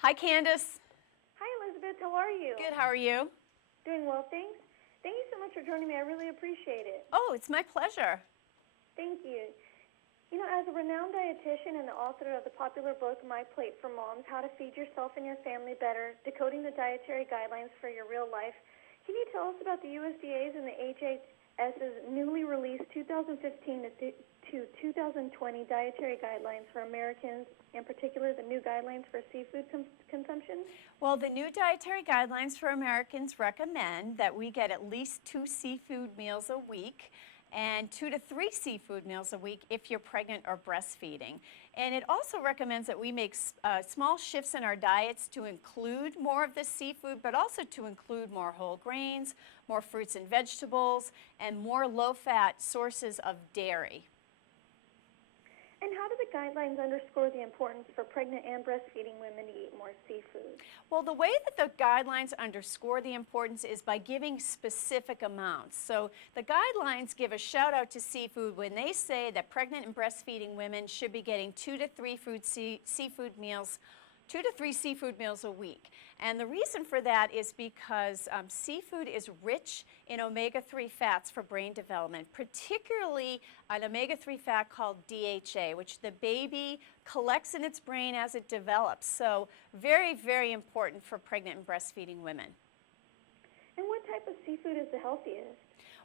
Hi, Candace. Hi, Elizabeth. How are you? Good, how are you? Doing well, thanks. Thank you so much for joining me. I really appreciate it. Oh, it's my pleasure. Thank you. You know, as a renowned dietitian and the author of the popular book, My Plate for Moms, How to Feed Yourself and Your Family Better, Decoding the Dietary Guidelines for Your Real Life, can you tell us about the USDA's and the HHS's newly released 2015 to 2020 Dietary Guidelines for Americans, in particular the new guidelines for seafood consumption? Well, the new dietary guidelines for Americans recommend that we get at least 2 seafood meals a week and 2 to 3 seafood meals a week if you're pregnant or breastfeeding. And it also recommends that we make small shifts in our diets to include more of the seafood, but also to include more whole grains, more fruits and vegetables, and more low-fat sources of dairy. And how do the guidelines underscore the importance for pregnant and breastfeeding women to eat more seafood? Well, the way that the guidelines underscore the importance is by giving specific amounts. So the guidelines give a shout out to seafood when they say that pregnant and breastfeeding women should be getting 2 to 3 seafood meals 2 to 3 seafood meals a week. And the reason for that is because seafood is rich in omega-3 fats for brain development, particularly an omega-3 fat called DHA, which the baby collects in its brain as it develops. So very, very important for pregnant and breastfeeding women. And what type of seafood is the healthiest?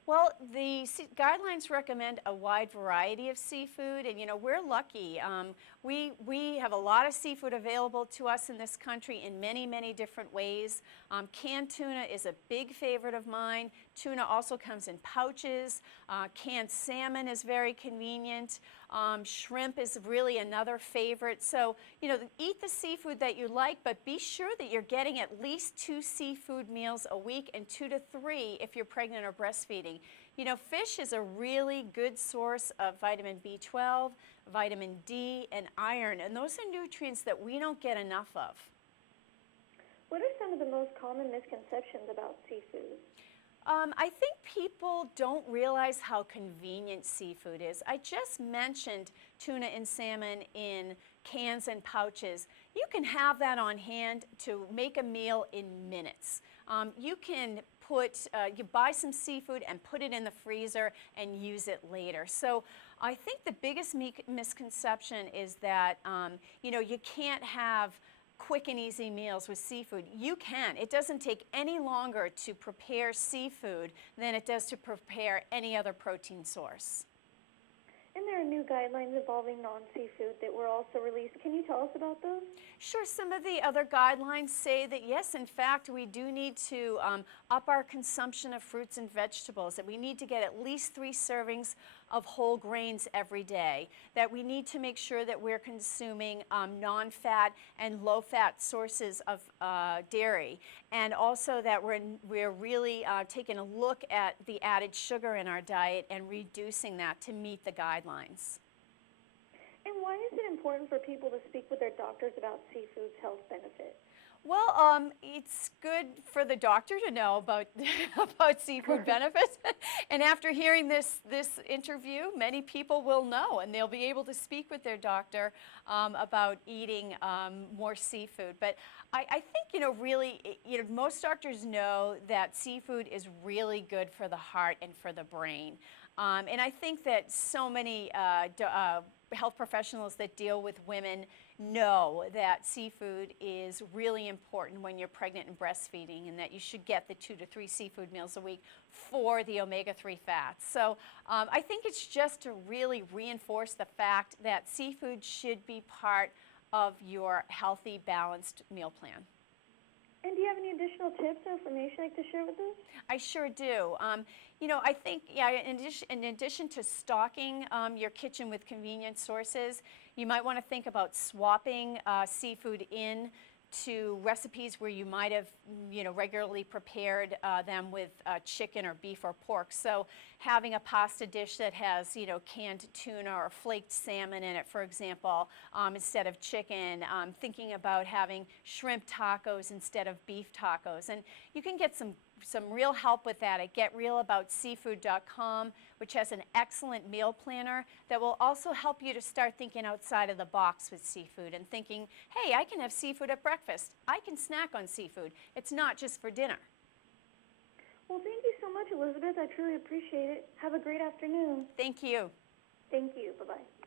Well, the guidelines recommend a wide variety of seafood, and you know, we're lucky. We have a lot of seafood available to us in this country in many, many different ways. Canned tuna is a big favorite of mine. Tuna also comes in pouches. Canned salmon is very convenient. Shrimp is really another favorite. So, you know, eat the seafood that you like, but be sure that you're getting at least 2 seafood meals a week and 2 to 3 if you're pregnant or breastfeeding. You know, fish is a really good source of vitamin B12, vitamin D, and iron, and those are nutrients that we don't get enough of. What are some of the most common misconceptions about seafood? I think people don't realize how convenient seafood is. I just mentioned tuna and salmon in cans and pouches. You can have that on hand to make a meal in minutes. You can you buy some seafood and put it in the freezer and use it later. So I think the biggest misconception is that you know, you can't have quick and easy meals with seafood. You can. It doesn't take any longer to prepare seafood than it does to prepare any other protein source. And there are new guidelines involving non-seafood that were also released. Can you tell us about those? Sure. Some of the other guidelines say that, yes, in fact, we do need to up our consumption of fruits and vegetables, that we need to get at least 3 servings of whole grains every day, that we need to make sure that we're consuming non-fat and low-fat sources of dairy, and also that we're really taking a look at the added sugar in our diet and reducing that to meet the guidelines. And why is it important for people to speak with their doctors about seafood's health benefits? Well, it's good for the doctor to know about about seafood benefits, and after hearing this interview, many people will know, and they'll be able to speak with their doctor about eating more seafood. But I think, you know, really, you know, most doctors know that seafood is really good for the heart and for the brain, and I think that so many health professionals that deal with women know that seafood is really important when you're pregnant and breastfeeding, and that you should get the 2 to 3 seafood meals a week for the omega-3 fats. So I think it's just to really reinforce the fact that seafood should be part of your healthy, balanced meal plan. And do you have any additional tips or information you'd like to share with us? I sure do. You know, I think, yeah, in addition to stocking your kitchen with convenient sources, you might want to think about swapping seafood in to recipes where you might have, you know, regularly prepared them with chicken or beef or pork. So having a pasta dish that has, you know, canned tuna or flaked salmon in it, for example, instead of chicken. Thinking about having shrimp tacos instead of beef tacos. And you can get some some real help with that at getrealaboutseafood.com, which has an excellent meal planner that will also help you to start thinking outside of the box with seafood and thinking, hey, I can have seafood at breakfast. I can snack on seafood. It's not just for dinner. Well, thank you so much, Elizabeth. I truly appreciate it. Have a great afternoon. Thank you. Thank you. Bye-bye.